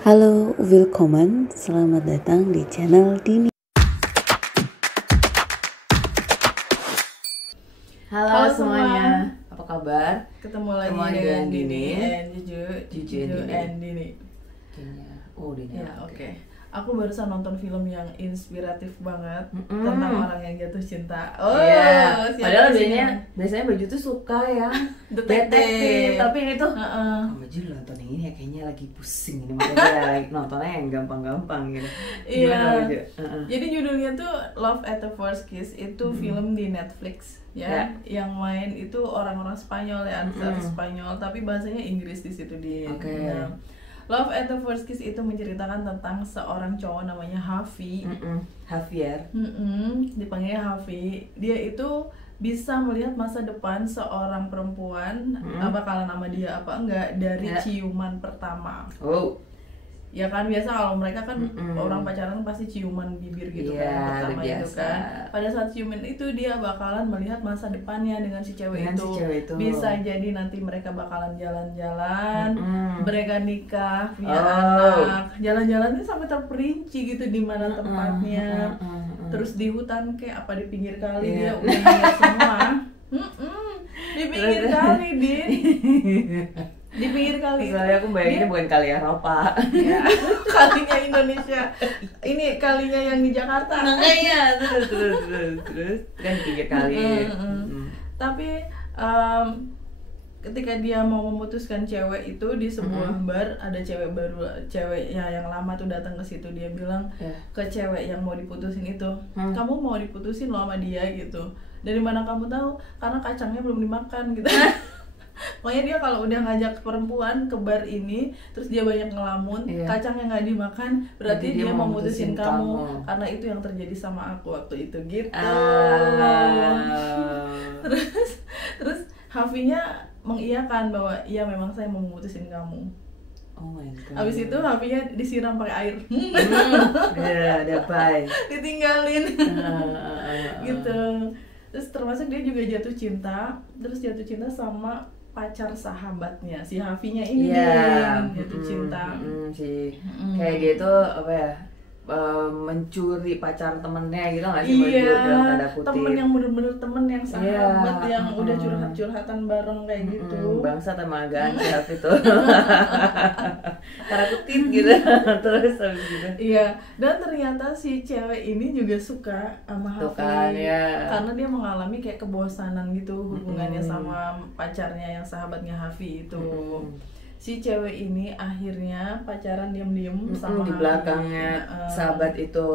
Halo, willkommen, selamat datang di channel Dini. Halo semuanya, apa kabar? Ketemu lagi dengan Dini Dini and Juju and Dini. Kayaknya, udah Ya oke. Aku barusan nonton film yang inspiratif banget tentang orang yang jatuh cinta. Iya. Siapa Padahal sih biasanya baju tuh suka yang detektif. tapi yang itu Heeh. Baju nonton yang ini ya kayaknya lagi pusing ini, makanya lagi nontonnya yang gampang-gampang gitu. Iya. Gimana, Baju? Jadi judulnya tuh Love at the First Kiss, itu film di Netflix ya. Yang main itu orang-orang Spanyol ya, artis Spanyol, tapi bahasanya Inggris di situ di. Oke. Nah, Love at the First Kiss itu menceritakan tentang seorang cowok namanya Harvey. Javier. Dipanggilnya Harvey. Dia itu bisa melihat masa depan seorang perempuan, bakalan sama dia apa enggak dari ciuman pertama. Oh. Ya kan biasa kalau mereka kan orang pacaran pasti ciuman bibir gitu kan pertama itu kan. Pada saat ciuman itu dia bakalan melihat masa depannya dengan si cewek itu. Bisa jadi nanti mereka bakalan jalan-jalan, mereka nikah, punya anak. Jalan-jalannya sampai terperinci gitu di mana tempatnya. Terus di hutan kayak apa di pinggir kali dia udah lihat semua. Di pinggir kali, Din. Di pinggir kali. Soalnya aku bayanginnya bukan kali Eropa. Ya, kalinya Indonesia. Ini kalinya yang di Jakarta. Makanya terus kan di pinggir kali. Tapi ketika dia mau memutuskan cewek itu di sebuah bar, ada cewek baru, ceweknya yang lama tuh datang ke situ. Dia bilang ke cewek yang mau diputusin itu, kamu mau diputusin lo sama dia gitu. Dari mana kamu tahu? Karena kacangnya belum dimakan gitu. Pokoknya dia kalau udah ngajak perempuan ke bar ini, terus dia banyak ngelamun, kacangnya nggak dimakan, berarti dia mau mutusin kamu. Karena itu yang terjadi sama aku waktu itu gitu. Terus Hafinya mengiyakan bahwa iya memang saya mau memutusin kamu. Oh my god. Abis itu Hafinya disiram pakai air. Ada bye. Ditinggalin. Gitu. Terus termasuk dia juga jatuh cinta sama pacar sahabatnya, si Hafinya ini jatuh cinta. Kayak dia tuh apa ya, mencuri pacar temennya gitu nggak sih? Dalam tanda kutip. Temen yang bener-bener temen yang sahabat yang udah curhat-curhatan bareng kayak gitu. Bangsa sama agaan si Hafi tuh. Karena kutip gitu. Terus habis gitu. Iya, dan ternyata si cewek ini juga suka sama Hafi. Karena dia mengalami kayak kebosanan gitu hubungannya sama pacarnya yang sahabatnya Hafi itu. Si cewek ini akhirnya pacaran diam-diam sama di belakangnya sahabat itu.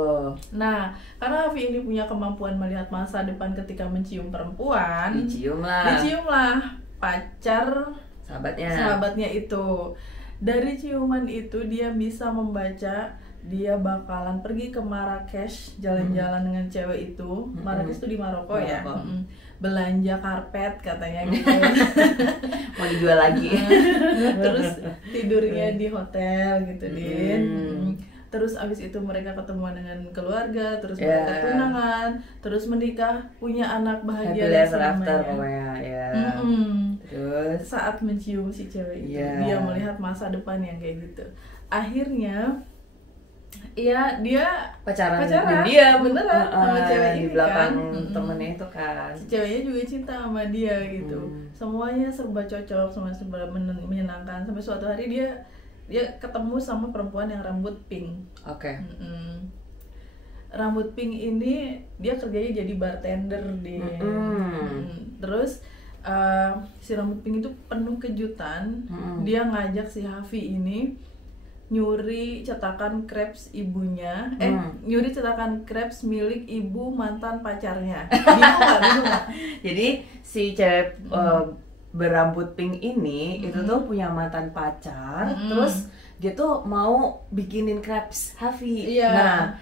Nah, karena Hafi ini punya kemampuan melihat masa depan ketika mencium perempuan, diciumlah pacar sahabatnya itu. Dari ciuman itu dia bisa membaca dia bakalan pergi ke Marrakesh, jalan-jalan dengan cewek itu. Marrakesh itu di Maroko ya. Belanja karpet katanya gitu. Mau dijual lagi. Terus tidurnya di hotel gitu, Din. Terus abis itu mereka ketemuan dengan keluarga, terus mereka tunangan, terus menikah, punya anak bahagia dan selamanya. Terus saat mencium si cewek itu, dia melihat masa depan yang kayak gitu. Akhirnya dia pacaran dia beneran sama cewek ini di belakang kan. temennya itu kan. Si ceweknya juga cinta sama dia gitu. Semuanya serba cocok, semua serba menyenangkan. Sampai suatu hari dia ketemu sama perempuan yang rambut pink. Rambut pink ini dia kerjanya jadi bartender di. Terus si rambut pink itu penuh kejutan. Dia ngajak si Hafi ini nyuri cetakan crepes ibunya, nyuri cetakan crepes milik ibu mantan pacarnya. Bingung nggak? Jadi si cewek berambut pink ini itu tuh punya mantan pacar, terus dia tuh mau bikinin crepes Hafi. Nah,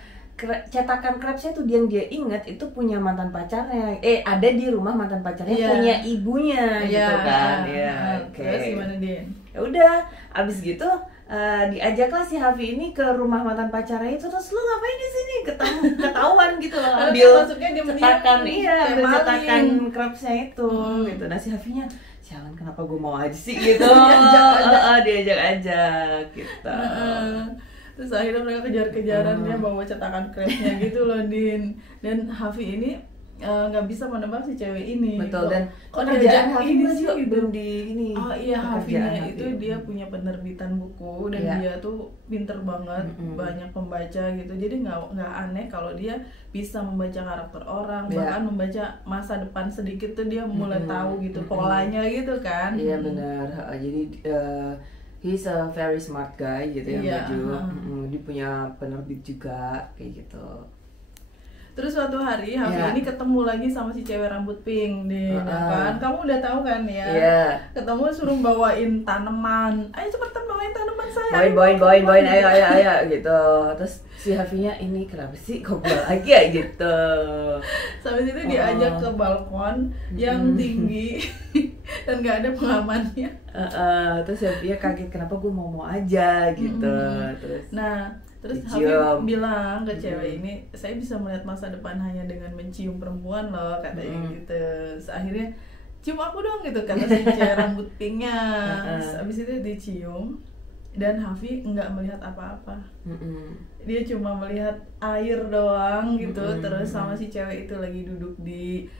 cetakan crepesnya tuh dia inget itu punya mantan pacarnya. Ada di rumah mantan pacarnya punya ibunya gitu kan. Terus gimana dia? Ya udah, abis gitu diajaklah si Hafi ini ke rumah mantan pacarnya itu. Terus lu ngapain di sini? Ketahuan gitu loh, ambil cetakan, ambil cetakan crepesnya itu gitu. Nah si Hafinya jangan kenapa gue mau aja sih gitu. Diajak aja gitu. Terus akhirnya mereka kejar-kejaran, dia bawa cetakan crepes-nya gitu loh, Din. Dan Hafi ini nggak bisa menebak si cewek ini. Betul, dan kerjaan Hafi ini juga sih belum di ini. Oh iya, Hafinya itu dia punya penerbitan buku dan dia tuh pinter banget, banyak pembaca gitu. Jadi nggak aneh kalau dia bisa membaca karakter orang, bahkan membaca masa depan sedikit tuh dia mulai tahu gitu polanya gitu kan. Iya benar. Jadi he's a very smart guy gitu ya, Baju. Dia punya penerbit juga kayak gitu. Terus suatu hari Hafi ini ketemu lagi sama si cewek rambut pink di depan. Kamu udah tahu kan ya? Ketemu suruh bawain tanaman. Ayo cepetan bawain tanaman saya. Bawain, ayo gitu. Terus si Hafinya ini kenapa sih kok gue lagi ya gitu. Sampai situ diajak ke balkon yang tinggi dan gak ada pengamannya. Terus Hafinya kaget kenapa gue mau aja gitu. Terus Hafi bilang ke cewek ini, saya bisa melihat masa depan hanya dengan mencium perempuan loh, katanya gitu. Terus akhirnya cium aku dong gitu, kata si cewek rambut pinknya. Abis itu dicium dan Hafi nggak melihat apa-apa. Dia cuma melihat air doang gitu. Terus sama si cewek itu lagi duduk di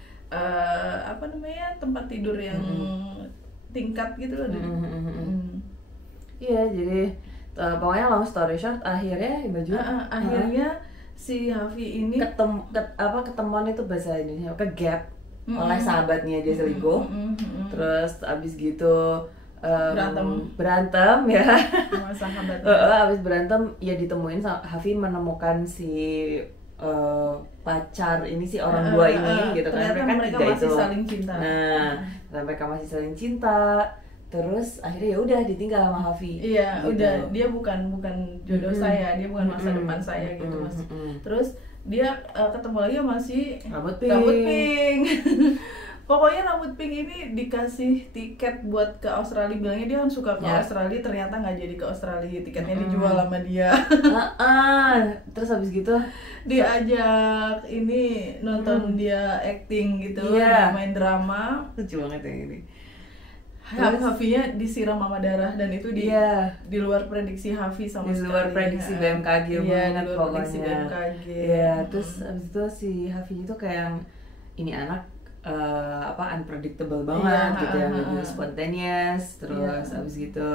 tempat tidur yang tingkat gitu loh. Iya, jadi pokoknya long story short akhirnya Baju akhirnya si Hafi ini ketemuan itu bahasa Indonesia ke gap oleh sahabatnya dia selingkuh. Terus abis gitu berantem ya sama sahabatnya. Abis berantem ya ditemuin Hafi menemukan si pacar ini, si orang tua ini gitu kan. Mereka masih saling cinta. Mereka masih saling cinta. Terus akhirnya ya udah ditinggal sama Hafi. Iya, gitu. Udah dia bukan jodoh saya, dia bukan masa depan saya gitu Mas. Terus dia ketemu lagi sama si rambut pink. Pokoknya rambut pink ini dikasih tiket buat ke Australia, bilangnya dia kan suka ke Australia, ternyata nggak jadi ke Australia, tiketnya dijual sama dia. Terus habis gitu diajak ini nonton dia acting gitu, main drama. Lucu banget yang ini. Hafinya disiram sama darah dan itu di luar prediksi Hafi sama sekali. Di luar prediksi BMKG banget pokoknya. Iya, terus abis itu si Hafi itu kayak ini anak unpredictable banget gitu ya, lebih spontaneous. Terus abis gitu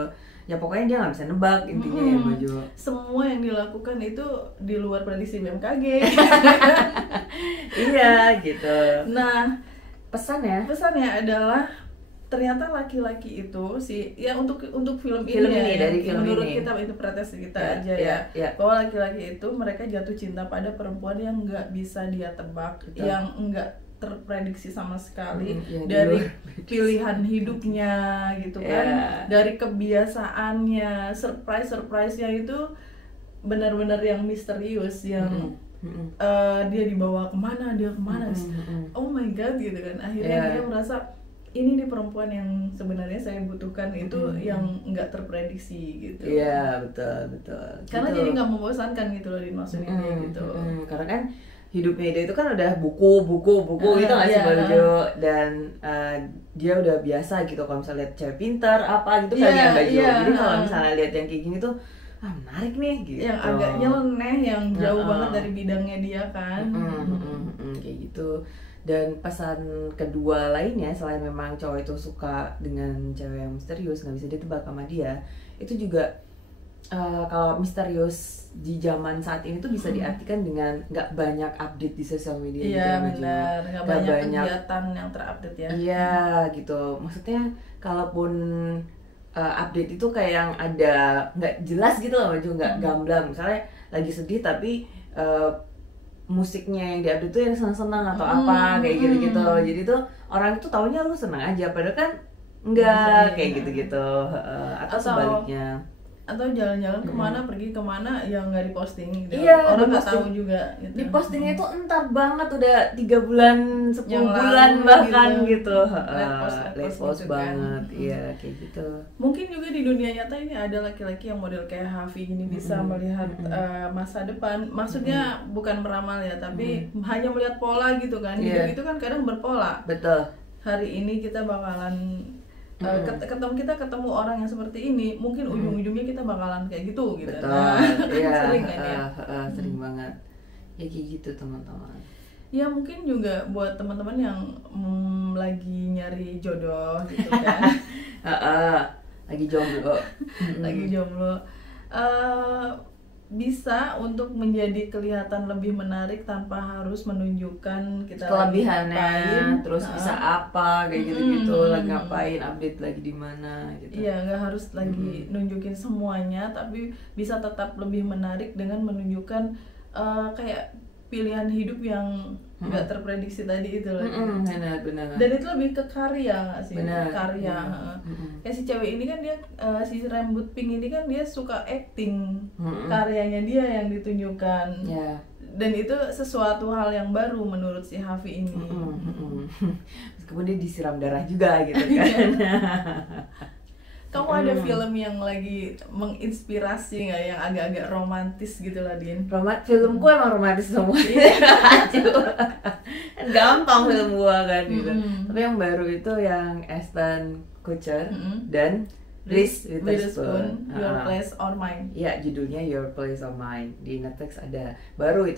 ya pokoknya dia nggak bisa nebak intinya ya Baju. Semua yang dilakukan itu di luar prediksi BMKG. Iya gitu. Nah pesannya adalah ternyata laki-laki itu untuk film ini dari film menurut ini. Kita interpretasi kita aja bahwa laki-laki itu mereka jatuh cinta pada perempuan yang nggak bisa dia tebak, yang nggak terprediksi sama sekali dari pilihan hidupnya gitu kan, dari kebiasaannya, surprise-nya itu benar-benar yang misterius, yang dia dibawa kemana, oh my god gitu kan. Akhirnya dia merasa ini nih perempuan yang sebenarnya saya butuhkan, itu yang nggak terprediksi gitu. Iya betul. Karena gitu. jadi nggak membosankan gitu loh maksudnya dia gitu. Karena kan hidupnya dia itu kan udah buku gitu nggak sih Baju, dan dia udah biasa gitu kalau misalnya lihat cewek pintar apa gitu kan ya Baju. Jadi kalau misalnya lihat yang kayak gini tuh menarik nih gitu. Yang agak nyeleneh, yang jauh banget dari bidangnya dia kan. Kayak gitu. Dan pesan kedua lainnya, selain memang cowok itu suka dengan cewek yang misterius, nggak bisa ditebak sama dia, itu juga kalau misterius di zaman saat ini tuh bisa diartikan dengan nggak banyak update di sosial media. Iya benar, nggak banyak kegiatan yang terupdate ya. Iya gitu, maksudnya kalaupun update itu kayak yang ada nggak jelas gitu loh, nggak gamblang. Misalnya lagi sedih tapi musiknya yang diupdate tuh yang senang-senang atau apa kayak gitu-gitu. Jadi tuh orang itu taunya lu senang aja, padahal kan enggak kayak gitu-gitu. Atau sebaliknya. Atau jalan-jalan kemana, pergi kemana yang nggak diposting gitu. Orang nggak tahu juga gitu. Di postingnya itu entar banget, udah 3 bulan 10 bulan bahkan gitu. Late post gitu banget kan. Iya kayak gitu. Mungkin juga di dunia nyata ini ada laki-laki yang model kayak Hafi ini bisa melihat masa depan. Maksudnya bukan meramal ya, tapi hanya melihat pola gitu kan. Hidup itu kan kadang berpola. Betul. Hari ini kita bakalan kita ketemu orang yang seperti ini, mungkin ujung-ujungnya kita bakalan kayak gitu gitu. Betul. Nah, Iya. sering kan ya. Sering banget. Ya kayak gitu teman-teman. Ya mungkin juga buat teman-teman yang lagi nyari jodoh gitu kan. Lagi jomblo. Lagi jomblo. Bisa untuk menjadi kelihatan lebih menarik tanpa harus menunjukkan kita kelebihannya, ngapain, terus bisa apa kayak gitu-gitu, lagi ngapain, update lagi di mana gitu. Iya, nggak harus lagi nunjukin semuanya, tapi bisa tetap lebih menarik dengan menunjukkan kayak pilihan hidup yang nggak terprediksi tadi itu lagi. Benar. Dan itu lebih ke karya nggak sih? Benar. Karya. Kayak si cewek ini kan dia si rambut pink ini kan dia suka acting, karyanya dia yang ditunjukkan. Yeah. Dan itu sesuatu hal yang baru menurut si Hafi ini. Meskipun dia disiram darah juga gitu kan. Kamu ada film yang lagi menginspirasi nggak yang agak-agak romantis gitu lah, Din? Filmku emang romantis semua. Gampang film gua kan gitu. Tapi yang baru itu yang Ashton Kutcher dan Reese Witherspoon, Your Place or Mine. Iya, judulnya Your Place or Mine. Di Netflix ada. Baru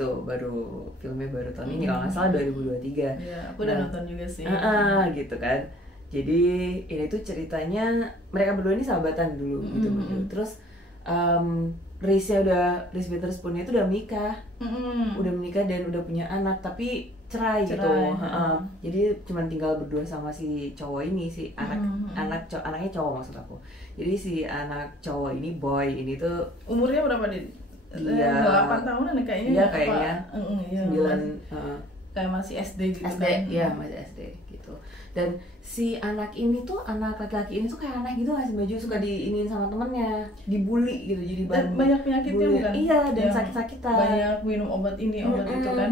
filmnya baru tahun ini kalau nggak salah 2023. Iya, aku udah nonton juga sih. Gitu kan. Jadi ini tuh ceritanya mereka berdua ini sahabatan dulu gitu. Terus Reese Witherspoon itu udah menikah. Udah menikah dan udah punya anak tapi cerai. Gitu. Jadi cuma tinggal berdua sama si cowok ini, si anaknya cowok maksud aku. Jadi si anak cowok ini, boy ini tuh umurnya berapa, Din? Iya, 8 tahunan kayaknya. Iya kayaknya. 9 kayak masih SD gitu SD, kan. iya masih SD gitu. Dan si anak ini tuh, anak laki-laki ini tuh kayak aneh gitu, ngasih baju suka diinin sama temennya, dibully gitu, jadi dan banyak penyakitnya bukan? Iya, dan sakit-sakitan. Banyak minum obat ini, obat itu kan.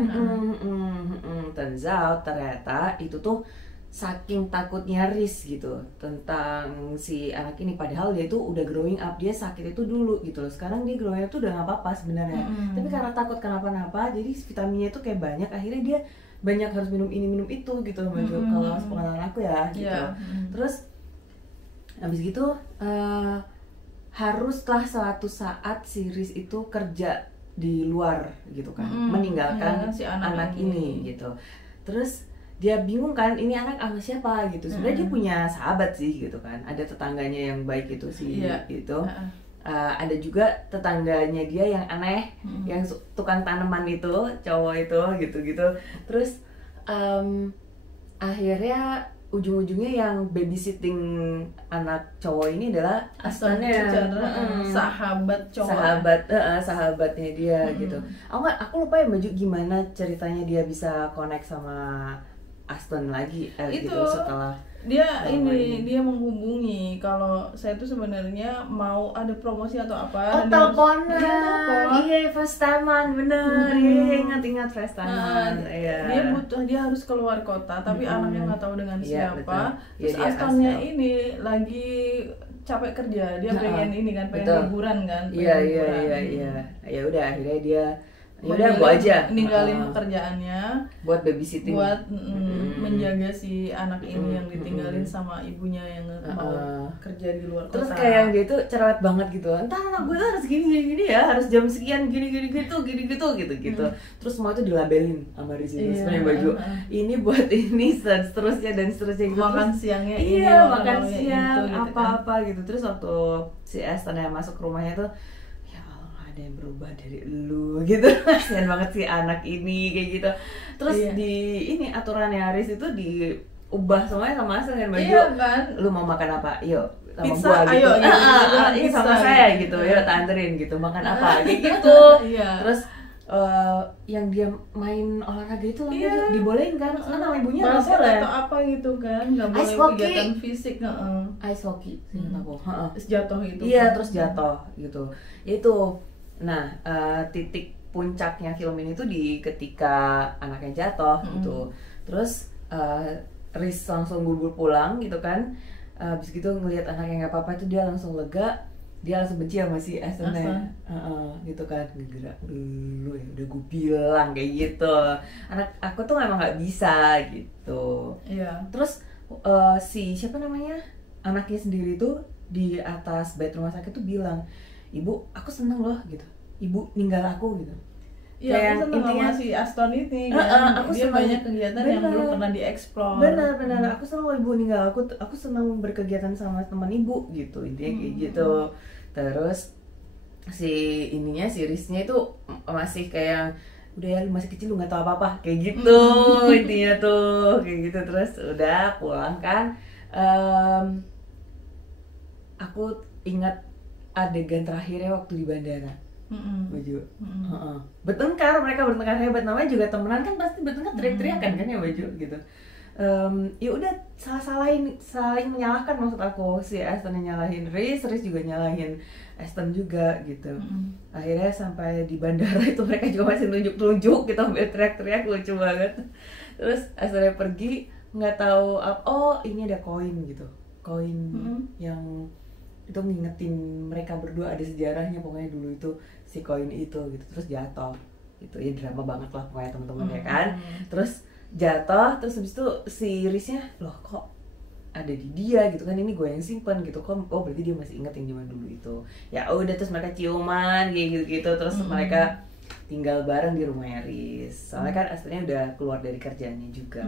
Turns out ternyata itu tuh saking takutnya Reese gitu tentang si anak ini, padahal dia tuh udah growing up, dia sakit itu dulu gitu loh. Sekarang dia growing up tuh udah nggak apa-apa sebenarnya, tapi karena takut kenapa-napa, jadi vitaminnya tuh kayak banyak, akhirnya dia banyak harus minum ini minum itu gitu loh. Kalau sepengalaman aku ya gitu. Terus habis gitu haruslah suatu saat si Reese itu kerja di luar gitu kan, meninggalkan si anak ini gitu. Terus dia bingung kan, ini anak sama siapa gitu. Sebenarnya dia punya sahabat sih gitu kan, ada tetangganya yang baik itu sih gitu. Ada juga tetangganya dia yang aneh, yang tukang tanaman itu, cowok itu gitu-gitu. Terus akhirnya ujung-ujungnya yang babysitting anak cowok ini adalah Ashtonnya, sahabatnya dia gitu. Aku lupa ya baju gimana ceritanya dia bisa connect sama Ashton lagi gitu setelah dia dia menghubungi kalau saya tuh sebenarnya mau ada promosi atau apa. Teleponan. Iya, first time-an, bener. Ingat first time-an. Dia harus keluar kota tapi anaknya nggak tahu dengan siapa. Terus Ashtonnya ini lagi capek kerja, dia pengen ini kan, pengen liburan kan. Iya. Ya udah akhirnya dia gua aja ninggalin pekerjaannya buat babysitting, buat menjaga si anak ini yang ditinggalin sama ibunya yang mau kerja di luar kota. Terus kayak yang dia tuh cerewet banget gitu, entar anak gue tuh harus gini ya, harus jam sekian gini gitu. Terus semua itu dilabelin sama Rizky, sebenarnya baju ini buat ini seterusnya gitu. Makan siangnya makan siang gitu, apa gitu. Terus waktu si Ashton yang masuk ke rumahnya tuh, yang berubah dari lu gitu. Kasian banget sih anak ini kayak gitu. Terus di ini aturannya Haris itu diubah semuanya sama Ashton kan, baju kan? Lu mau makan apa? Yuk sama pizza, gua gitu. Ayo sama saya gitu. Yuk tanterin gitu. Makan apa? Kayak gitu. Terus yang dia main olahraga itu dibolehin kan? Karena nama ibunya nggak boleh atau apa gitu kan, nggak boleh kegiatan fisik. Ice hockey, terus jatuh itu. Iya, terus jatuh gitu. Itu. Nah, titik puncaknya film ini tuh di ketika anaknya jatuh gitu. Terus Reese langsung buru-buru pulang gitu kan. Habis gitu ngelihat anaknya nggak apa-apa itu dia langsung lega. Dia langsung benci sama si Ashton gitu kan, ngegerak dulu ya udah gue bilang kayak gitu. Anak aku tuh emang nggak bisa gitu. Iya. Terus si siapa namanya? anaknya sendiri tuh di atas bed rumah sakit tuh bilang, ibu aku seneng loh gitu, ibu ninggal aku gitu. Iya, aku seneng sama si Aston ini kan, aku dia seneng, banyak kegiatan yang belum pernah dieksplor. Benar, aku seneng ibu ninggal aku seneng berkegiatan sama teman ibu gitu, intinya kayak gitu. Terus si Riz-nya itu masih kayak udah ya lu masih kecil lu nggak tahu apa-apa kayak gitu intinya tuh kayak gitu. Terus udah pulang kan, aku ingat adegan terakhirnya waktu di bandara. Baju bertengkar, mereka bertengkar hebat, namanya juga temenan kan pasti bertengkar teriak-teriakan kan ya Baju gitu. Ya udah saling menyalahkan, maksud aku, si Aston nyalahin Riz juga nyalahin Aston juga gitu. Akhirnya sampai di bandara itu mereka juga masih tunjuk-tunjuk gitu, teriak-teriak, lucu banget. Terus Astonnya pergi nggak tahu oh ini ada koin gitu, koin yang itu ngingetin mereka berdua ada sejarahnya pokoknya dulu itu si koin itu gitu. Terus jatuh gitu ya, drama banget lah pokoknya teman-teman ya kan. Terus jatuh, terus habis itu si Riz-nya loh kok ada di dia gitu kan, ini gue yang simpen gitu kok, oh berarti dia masih inget yang zaman dulu itu. Ya udah, terus mereka ciuman kayak gitu. Terus mereka tinggal bareng di rumahnya Riz, soalnya kan aslinya udah keluar dari kerjaannya juga.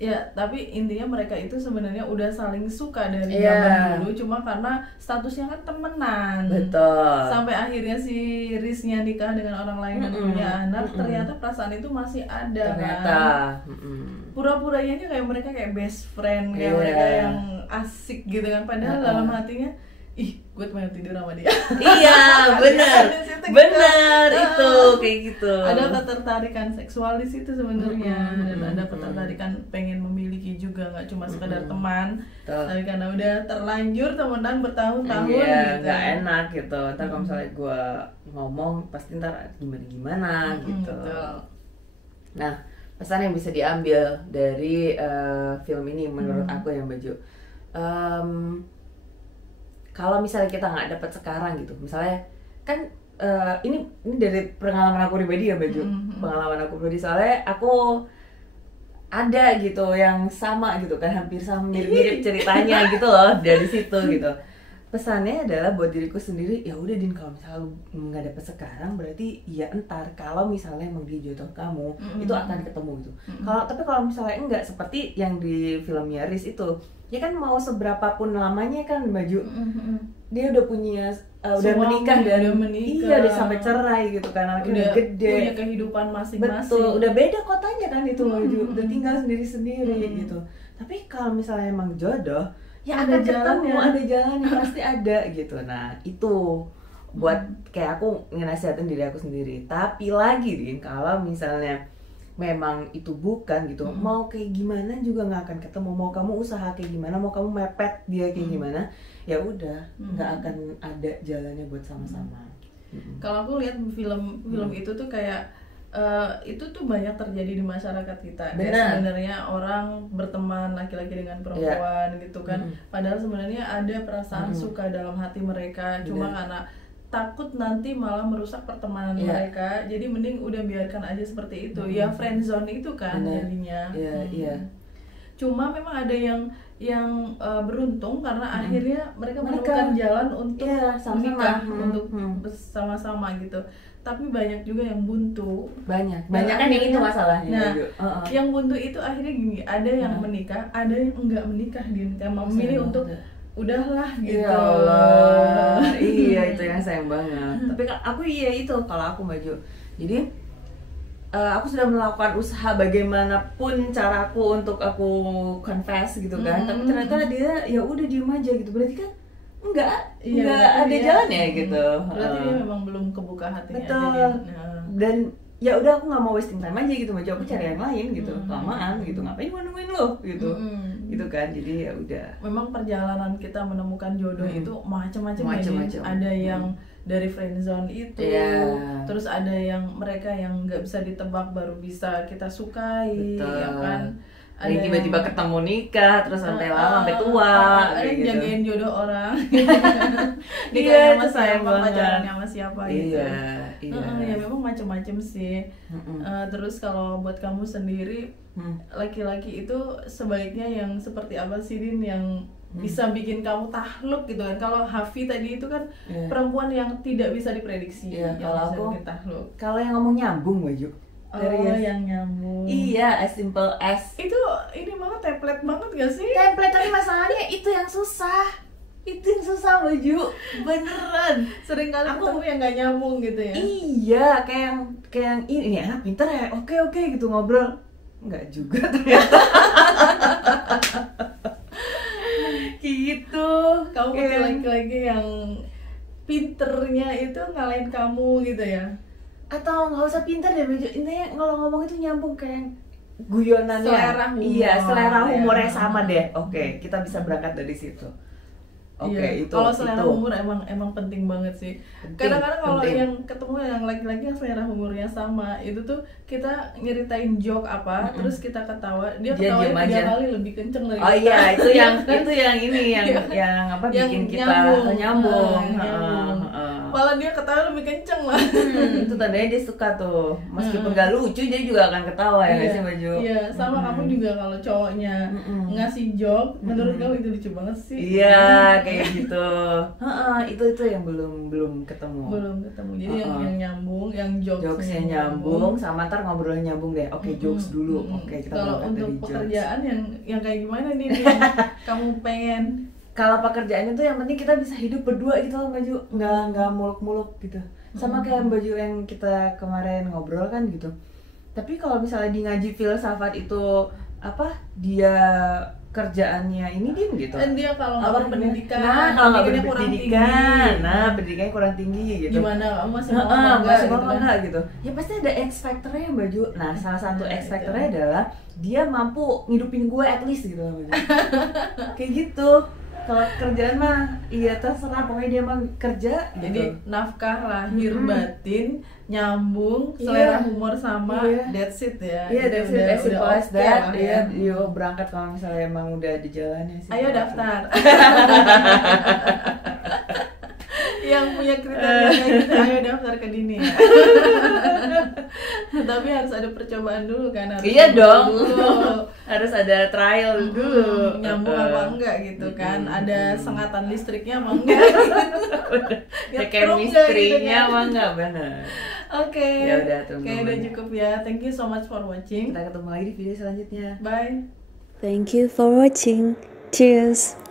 Ya, tapi intinya mereka itu sebenarnya udah saling suka dari zaman dulu, cuma karena statusnya kan temenan. Betul. Sampai akhirnya si Riz-nya nikah dengan orang lain dan punya anak, ternyata perasaan itu masih ada. Ternyata. Kan. Pura-puranya kayak mereka kayak best friend, kayak mereka yang asik gitu kan, padahal dalam hatinya ih, gue pengen tidur sama dia. Iya, benar itu kayak gitu. Ada ketertarikan seksual di situ sebenarnya, dan ada ketertarikan pengen memiliki juga, nggak cuma sekedar teman, tapi karena udah terlanjur temenan bertahun-tahun gitu. Nggak enak gitu. Ntar kalau misalnya gue ngomong pasti ntar gimana gitu. Nah, pesan yang bisa diambil dari film ini menurut aku yang Baju, kalau misalnya kita nggak dapat sekarang gitu, misalnya kan ini dari pengalaman aku pribadi ya Baju, pengalaman aku pribadi, soalnya aku ada gitu yang sama gitu kan, hampir sama mirip-mirip ceritanya gitu loh dari situ gitu. Pesannya adalah buat diriku sendiri, ya udah Din, kalau misalnya lu nggak dapet sekarang berarti ya entar kalau misalnya emang dia jodoh kamu itu akan ketemu gitu. Tapi kalau misalnya enggak, seperti yang di filmnya Riz itu, ya kan mau seberapa pun lamanya kan Baju, dia udah punya udah menikah dan iya udah sampai cerai gitu kan, anaknya udah gede, punya kehidupan masing-masing. Betul, udah beda kotanya kan itu Baju, udah tinggal sendiri-sendiri gitu. Tapi kalau misalnya emang jodoh, ya ada ketemu, ada jalannya pasti ada gitu. Nah itu buat kayak aku ngenasihatin diri aku sendiri. Tapi lagi Din, kalau misalnya memang itu bukan gitu, mau kayak gimana juga nggak akan ketemu. Mau kamu usaha kayak gimana, mau kamu mepet dia kayak gimana, ya udah nggak akan ada jalannya buat sama-sama. Kalau aku lihat film itu tuh kayak itu tuh banyak terjadi di masyarakat kita. Sebenarnya orang berteman laki-laki dengan perempuan gitu kan. Padahal sebenarnya ada perasaan suka dalam hati mereka, cuma karena takut nanti malah merusak pertemanan mereka. Jadi mending udah biarkan aja seperti itu. Ya friendzone itu kan jadinya. Cuma memang ada yang beruntung karena akhirnya mereka menemukan jalan untuk menikah, untuk bersama-sama gitu. Tapi banyak juga yang buntu. Banyak kan yang itu masalahnya. Nah, yang buntu itu akhirnya gini, ada yang menikah, ada yang enggak menikah, Din, kayak memilih untuk udahlah gitu. Ya Allah. Iya, itu yang sayang banget. Tapi aku itu kalau aku Baju. Jadi aku sudah melakukan usaha bagaimanapun caraku untuk aku confess gitu kan. Tapi ternyata dia ya udah diem aja gitu. Berarti kan enggak ada jalannya gitu. Berarti dia memang belum kebuka hatinya. Betul. Dan ya udah aku nggak mau wasting time aja gitu, Baju, aku cari yang lain gitu, kelamaan gitu, ngapain gue nungguin lo gitu, gitu kan. Jadi ya udah. Memang perjalanan kita menemukan jodoh itu macam-macam. Ada yang dari friendzone itu, terus ada yang mereka yang nggak bisa ditebak baru bisa kita sukai, ya kan. Ada yang tiba-tiba ketemu nikah terus sampai lama sampai tua ada yang gitu. jagain jodoh orang. Iya, sama siapa, pacarannya sama siapa gitu. Iya. Ya memang macam-macam sih. Terus kalau buat kamu sendiri, laki-laki itu sebaiknya yang seperti apa sih, Din, yang bisa bikin kamu takluk gitu kan? Kalau Hafi tadi itu kan perempuan yang tidak bisa diprediksi. Kalau bisa aku bikin takluk. Kalau yang ngomong nyambung Baju. Yang nyambung. Iya, as simple as. Itu ini banget, template banget gak sih? Template, tapi masalahnya itu yang susah. Itu yang susah Baju. Beneran. Sering kali ketemu yang gak nyambung gitu ya. Iya, kayak yang ini anak pinter ya. Oke gitu ngobrol. Enggak juga ternyata. Gitu. Kamu butuh laki-laki yang pinternya itu ngalahin kamu gitu ya. Atau nggak usah pintar deh Baju, intinya kalau ngomong itu nyambung kayak guyonannya, selera humor. Iya, selera humornya sama deh. Oke, kita bisa berangkat dari situ. Oke, itu kalau selera humor emang penting banget sih. Kadang-kadang kalau yang ketemu yang laki-laki yang selera humornya sama, itu tuh kita nyeritain joke apa, terus kita ketawa, dia ketawa 3 kali lebih kenceng dari kita. Oh iya, itu yang ini yang apa bikin kita nyambung. Malah dia ketawa lebih kenceng lah. Itu tandanya dia suka tuh. Meskipun gak lucu, dia juga akan ketawa ya nggak sih Baju? Iya, sama kamu juga kalau cowoknya ngasih joke, menurut kamu itu lucu banget sih. Iya, kayak gitu. Itu yang belum ketemu. Jadi yang nyambung, yang jokesnya nyambung, sama ntar ngobrolnya nyambung deh. Oke, jokes dulu. Oke, kita kalau berangkat dari untuk pekerjaan yang kayak gimana nih yang kamu pengen? Kalau pekerjaannya tuh yang penting kita bisa hidup berdua gitu loh Baju, nggak muluk-muluk gitu. Sama kayak Baju yang kita kemarin ngobrol kan gitu. Tapi kalau misalnya di ngaji filsafat itu apa dia kerjaannya ini gitu. Dan dia kalau nggak berpendidikan, kalau nggak berpendidikan, pendidikannya kurang tinggi gitu. Gimana kamu masih mau enggak gitu? Ya pasti ada X factor-nya Baju. Nah, salah satu X factor-nya adalah dia mampu ngidupin gue at least gitu Baju. Kayak gitu. Kalau kerjaan mah iya terserah, pokoknya dia mah kerja gitu. Jadi nafkah lahir batin nyambung, selera humor sama, that's it ya. Iya, that's it, as simple as that. Iya, yuk berangkat kalau misalnya emang udah di jalannya sih. Ayo daftar. Yang punya kriteria gitu, ayo daftar ke Dini ya. Tapi harus ada percobaan dulu kan, harus iya dong dulu. Harus ada trial dulu, nyambung apa enggak gitu kan, ada sengatan listriknya apa enggak ya chemistry-nya apa enggak, benar. Oke. Ya udah, Kayaknya udah cukup ya. Thank you so much for watching. Kita ketemu lagi di video selanjutnya. Bye. Thank you for watching. Cheers.